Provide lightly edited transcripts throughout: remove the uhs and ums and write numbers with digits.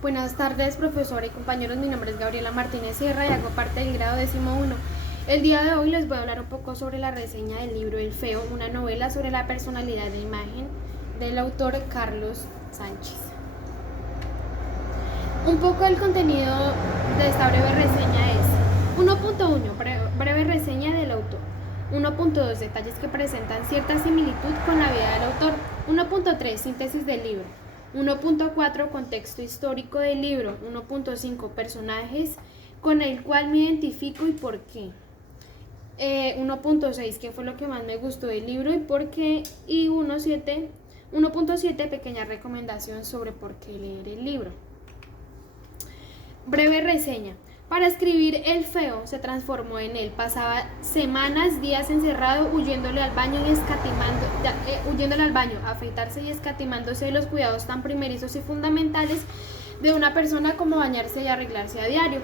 Buenas tardes, profesora y compañeros. Mi nombre es Gabriela Martínez Sierra y hago parte del grado 11. El día de hoy les voy a hablar un poco sobre la reseña del libro El Feo, una novela sobre la personalidad de imagen del autor Carlos Sánchez. Un poco el contenido de esta breve reseña es 1.1 breve reseña del autor. 1.2 detalles que presentan cierta similitud con la vida del autor. 1.3 síntesis del libro. 1.4 contexto histórico del libro. 1.5 personajes con el cual me identifico y por qué. 1.6 qué fue lo que más me gustó del libro y por qué. Y 1.7 pequeña recomendación sobre por qué leer el libro. Breve reseña. Para escribir El Feo se transformó en él. Pasaba semanas, días encerrado, huyéndole al baño, a afeitarse y escatimándose de los cuidados tan primerizos y fundamentales de una persona como bañarse y arreglarse a diario.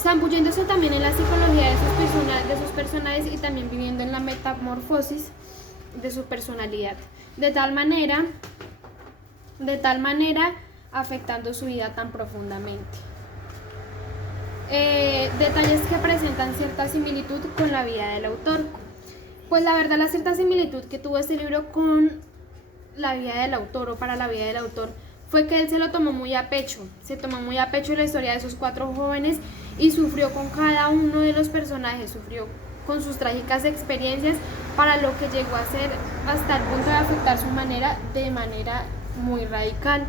Zambulléndose también en la psicología de sus personajes y también viviendo en la metamorfosis de su personalidad. De tal manera afectando su vida tan profundamente. Detalles que presentan cierta similitud con la vida del autor. Pues la verdad, la cierta similitud que tuvo este libro con la vida del autor o para la vida del autor fue que él se lo tomó muy a pecho. Se tomó muy a pecho la historia de esos 4 jóvenes y sufrió con cada uno de los personajes, sufrió con sus trágicas experiencias para lo que llegó a ser hasta el punto de afectar su manera de manera muy radical,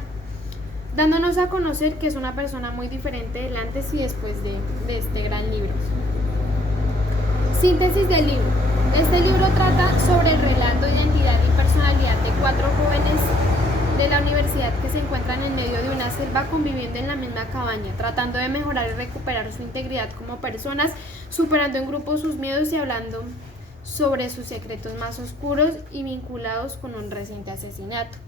dándonos a conocer que es una persona muy diferente del antes y después de este gran libro. Síntesis del libro. Este libro trata sobre el relato, identidad y personalidad de 4 jóvenes de la universidad que se encuentran en medio de una selva conviviendo en la misma cabaña, tratando de mejorar y recuperar su integridad como personas, superando en grupo sus miedos y hablando sobre sus secretos más oscuros y vinculados con un reciente asesinato,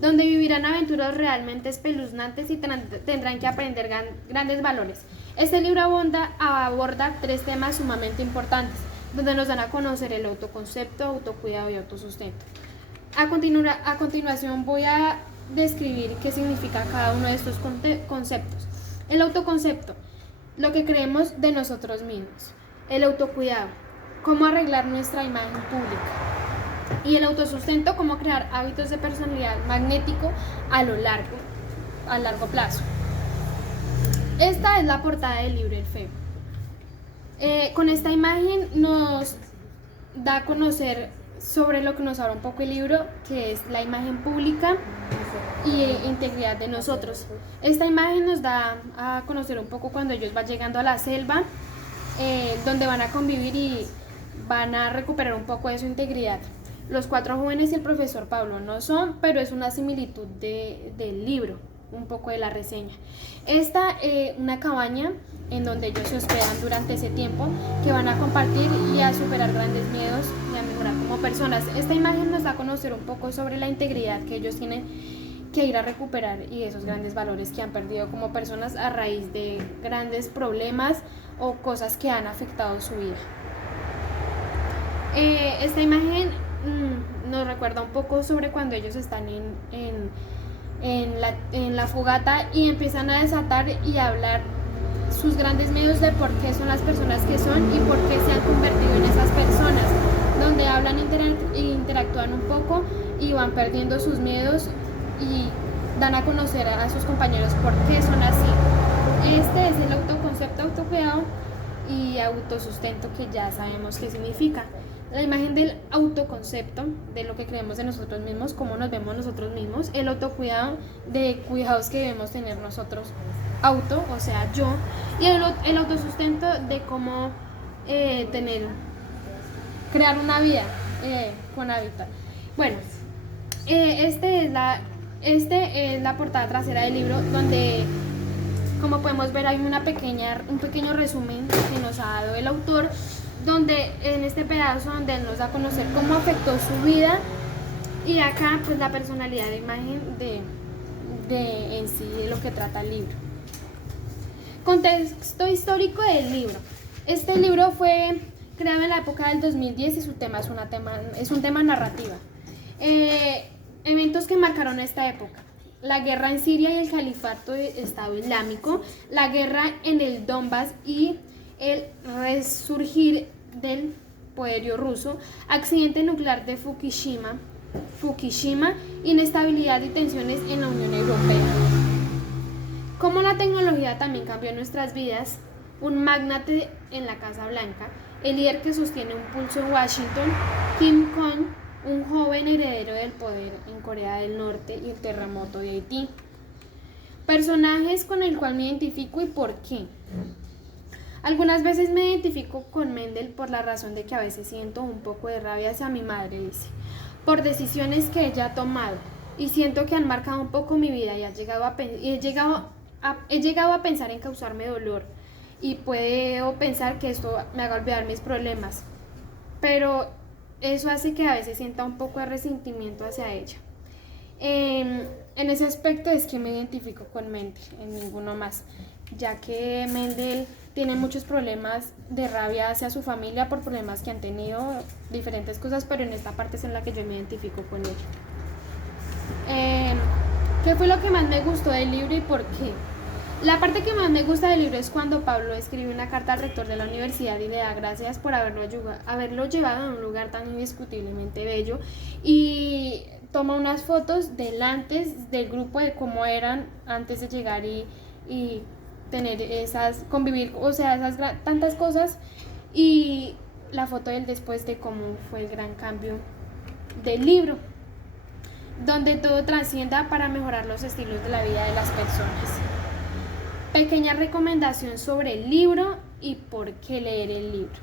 donde vivirán aventuras realmente espeluznantes y tendrán que aprender grandes valores. Este libro aborda 3 temas sumamente importantes, donde nos dan a conocer el autoconcepto, autocuidado y autosustento. A continuación voy a describir qué significa cada uno de estos conceptos. El autoconcepto, lo que creemos de nosotros mismos. El autocuidado, cómo arreglar nuestra imagen pública. Y el autosustento, cómo crear hábitos de personalidad magnético a largo plazo. Esta es la portada del libro El Feo. Con esta imagen nos da a conocer sobre lo que nos habla un poco el libro, que es la imagen pública y integridad de nosotros. Esta imagen nos da a conocer un poco cuando ellos van llegando a la selva, donde van a convivir y van a recuperar un poco de su integridad. Los 4 jóvenes y el profesor Pablo no son, pero es una similitud del libro, un poco de la reseña. Una cabaña en donde ellos se hospedan durante ese tiempo, que van a compartir y a superar grandes miedos y a mejorar como personas. Esta imagen nos da a conocer un poco sobre la integridad que ellos tienen que ir a recuperar y esos grandes valores que han perdido como personas a raíz de grandes problemas o cosas que han afectado su vida. Esta imagen nos recuerda un poco sobre cuando ellos están en la fogata y empiezan a desatar y a hablar sus grandes miedos de por qué son las personas que son y por qué se han convertido en esas personas, donde hablan e interactúan un poco y van perdiendo sus miedos y dan a conocer a sus compañeros por qué son así. Este es el autoconcepto, autocuidado y autosustento, que ya sabemos qué significa. La imagen del autoconcepto, de lo que creemos de nosotros mismos, cómo nos vemos nosotros mismos. El autocuidado, de cuidados que debemos tener nosotros, o sea, yo. Y el autosustento, de cómo crear una vida con hábitat. Bueno, este es la portada trasera del libro, donde, como podemos ver, hay un pequeño resumen que nos ha dado el autor, donde en este pedazo donde él nos da a conocer cómo afectó su vida, y acá pues la personalidad de imagen de en sí de lo que trata el libro. Contexto histórico del libro. Este libro fue creado en la época del 2010 y su tema es un tema narrativa. Eventos que marcaron esta época. la guerra en Siria y el califato del Estado Islámico, la guerra en el Donbass y el resurgir del poderío ruso, accidente nuclear de Fukushima, inestabilidad y tensiones en la Unión Europea. Cómo la tecnología también cambió nuestras vidas, un magnate en la Casa Blanca, el líder que sostiene un pulso en Washington, Kim Jong, un joven heredero del poder en Corea del Norte y el terremoto de Haití. Personajes con el cual me identifico y por qué. Algunas veces me identifico con Mendel por la razón de que a veces siento un poco de rabia hacia mi madre, dice, por decisiones que ella ha tomado y siento que han marcado un poco mi vida y he llegado a pensar en causarme dolor y puedo pensar que esto me haga olvidar mis problemas, pero eso hace que a veces sienta un poco de resentimiento hacia ella. En ese aspecto es que me identifico con Mendel, en ninguno más, ya que Mendel tiene muchos problemas de rabia hacia su familia por problemas que han tenido, diferentes cosas, pero en esta parte es en la que yo me identifico con ella. ¿Qué fue lo que más me gustó del libro y por qué? La parte que más me gusta del libro es cuando Pablo escribe una carta al rector de la universidad y le da gracias por haberlo llevado a un lugar tan indiscutiblemente bello y toma unas fotos del antes del grupo, de cómo eran antes de llegar y tener convivir, o sea, tantas cosas, y la foto del después de cómo fue el gran cambio del libro, donde todo trascienda para mejorar los estilos de la vida de las personas. Pequeña recomendación sobre el libro y por qué leer el libro.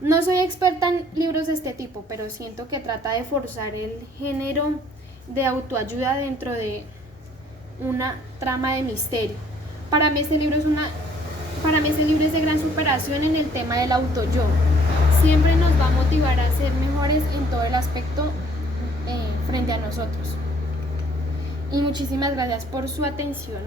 No soy experta en libros de este tipo, pero siento que trata de forzar el género de autoayuda dentro de una trama de misterio. Para mí este libro es de gran superación en el tema del auto-yo. Siempre nos va a motivar a ser mejores en todo el aspecto frente a nosotros. Y muchísimas gracias por su atención.